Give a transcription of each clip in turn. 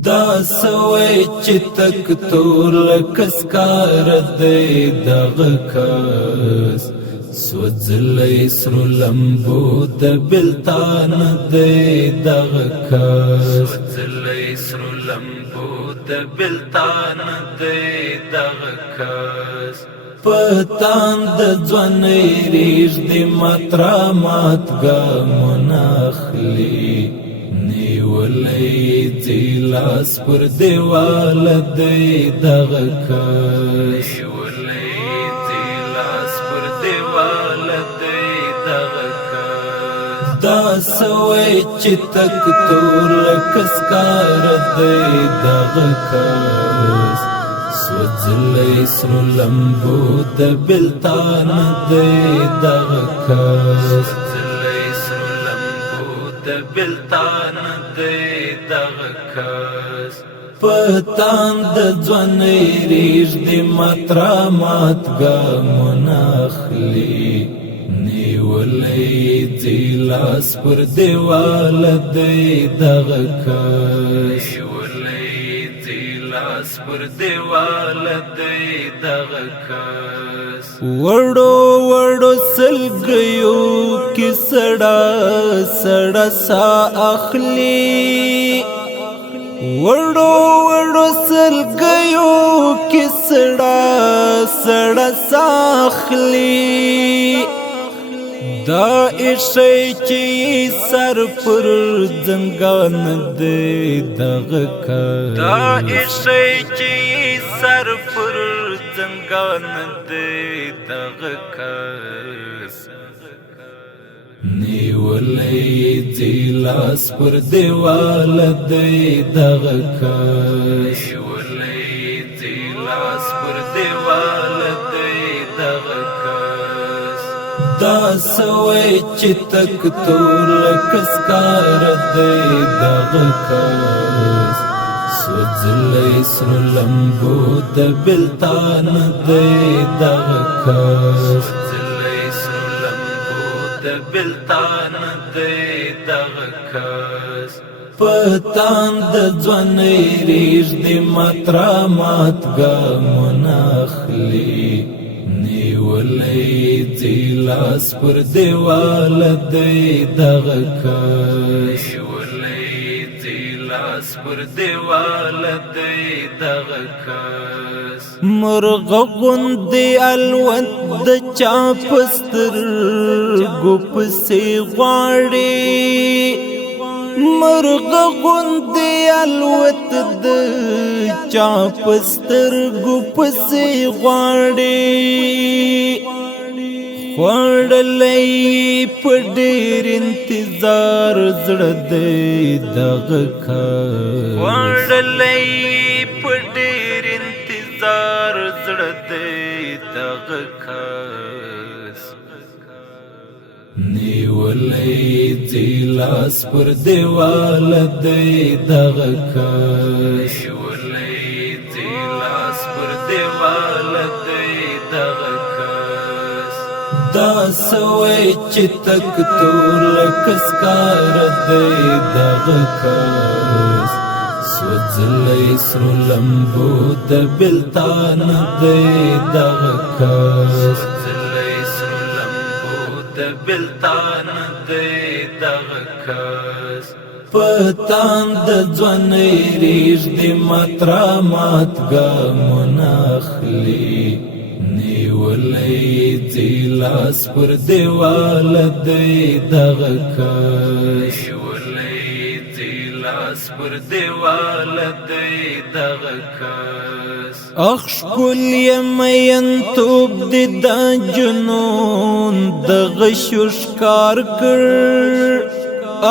دا سوی چې تک تور لکسکار دی دغه کس سوځلی سرو لمبو د بلتان دی دغه کس سوځلی سرو لمبو د بلتان دی دغه کس پتان د ځوانۍ ریږدي مات ګامونه اخلي نیولی ځي لاس پر دیوال دی دغه کس نیولی ځي لاس پر دیوال دی دغه کس دا سوی چې تک تور لکسکار دی دغه کس سوځلی سرو لمبو د بلتان دی دغه کس سوځلی سرو لمبو د بلتان دی دغه کس پتان د ځوانۍ ریږدي مات ګامونه اخلي نیولی ځي لاس پر دیوال دی دغه کس لاس پر دیوال دی دغه کس وړو سلګیو کې سړا سا اخلي وړو سلګیو کې سړا سا اخلي دا عشق چې سر پر زنګان دی دغه کس دا عشق چې سر پر زنګان دی دغه کس نیولی ځي لاس پر دیوال دی دغه کس نیولی ځي لاس پر دیوال دی دغه کس دا سوی چې تک تور لکسکار دی دغه کس سوځلی سرو لمبو د بلتان دی دغه کس سوځلی سرو لمبو د بلتان دی دغه کس پتان د ځوانۍ ریږدي مات ګامونه اخلي نیولی ځي لاس پر دیوال دی دغه کس نیولی ځي لاس پر دیوال دی دغه کس مرغه غوندې الوت د چا په سترګو پسې غواړي مرغه غوندې الوت د چا په سترګو پسې غواړي خوړلی په ډېر انتظار زړه دی دغه کس خوړلی په ډېر انتظار زړه دی دغه کس نیولی ځي لاس پر دیوال دی دغه کس نیولی ځي لاس پر دیوال دی دغه کس دا سوی چې تک تور لکسکار دی دغه کس سوځلی سرو لمبو د بلتان دی دغه کس د بلتان دی دغه کس پتان د ځوانۍ ریږدي مات ګامونه اخلي نیولی ځي لاس پر دیوال دی دغه کس نیولی ځي لاس پر دیوال دی دغه کس اخ ښکلی مینتوب دې دا جنون دغه ښکار کړ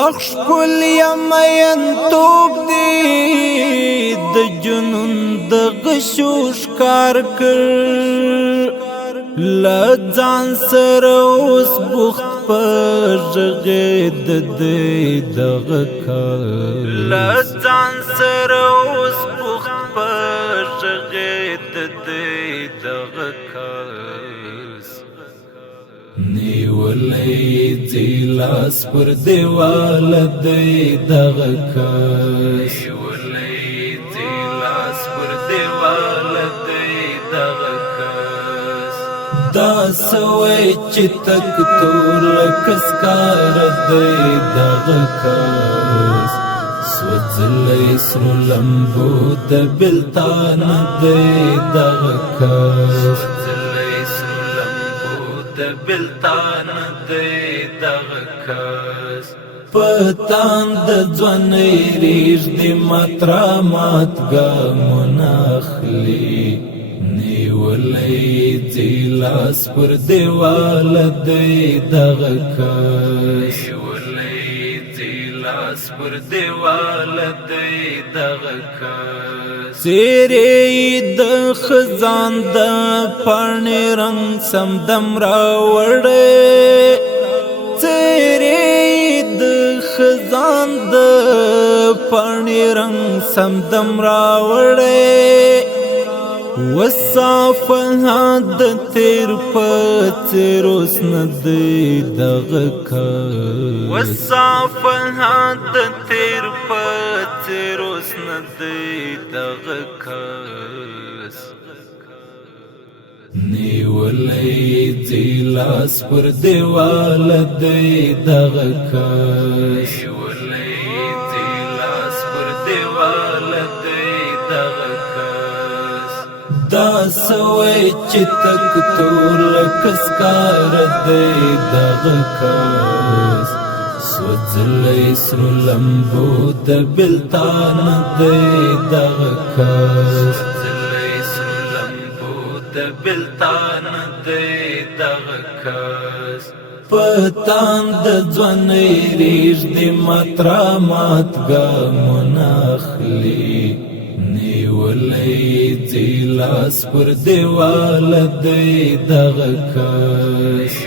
اخ ښکلی مینتوب دې د جنون دغه ښکار کړ له ځان سره اوس بوخت په غږېد دی دغه کس له ځان سره اوس بوخت په غږېد دی دغه کس نیولی ځي لاس پر دیوال دی دغه کس نیولی دا سوی چې تک تور لکسکار دی دغه کس سوځلی سرو لمبو د بلتان دی دغه کس بلتان دی دغه کس پتان د ځوانۍ ریږدي مات را مات ګامونه اخلي نیولی ځي لاس پر دیوال دی دغه کس پر دیوال دی دغه کس څیرې د خزان د پاڼې رنګ سمدم راوړې څیرې د خزان د پاڼې رنګ سمدم راوړې وصافها د تیر په څېر اوس نه دی دغه کس وصافها د تیر په څېر اوس نه دی دغه کس نیولی ځي لاس پر دیوال دی دغه کس دا سوی چې تک تور لکسکار دی دغه کس سوځلی سرو لمبو د بلتان دی دغه کس بلتان دی دغه کس پتان د ځوانۍ ریږدي مات را مات ګامونه اخلي نیولی ځي لاس پر دیوال دی دغه کس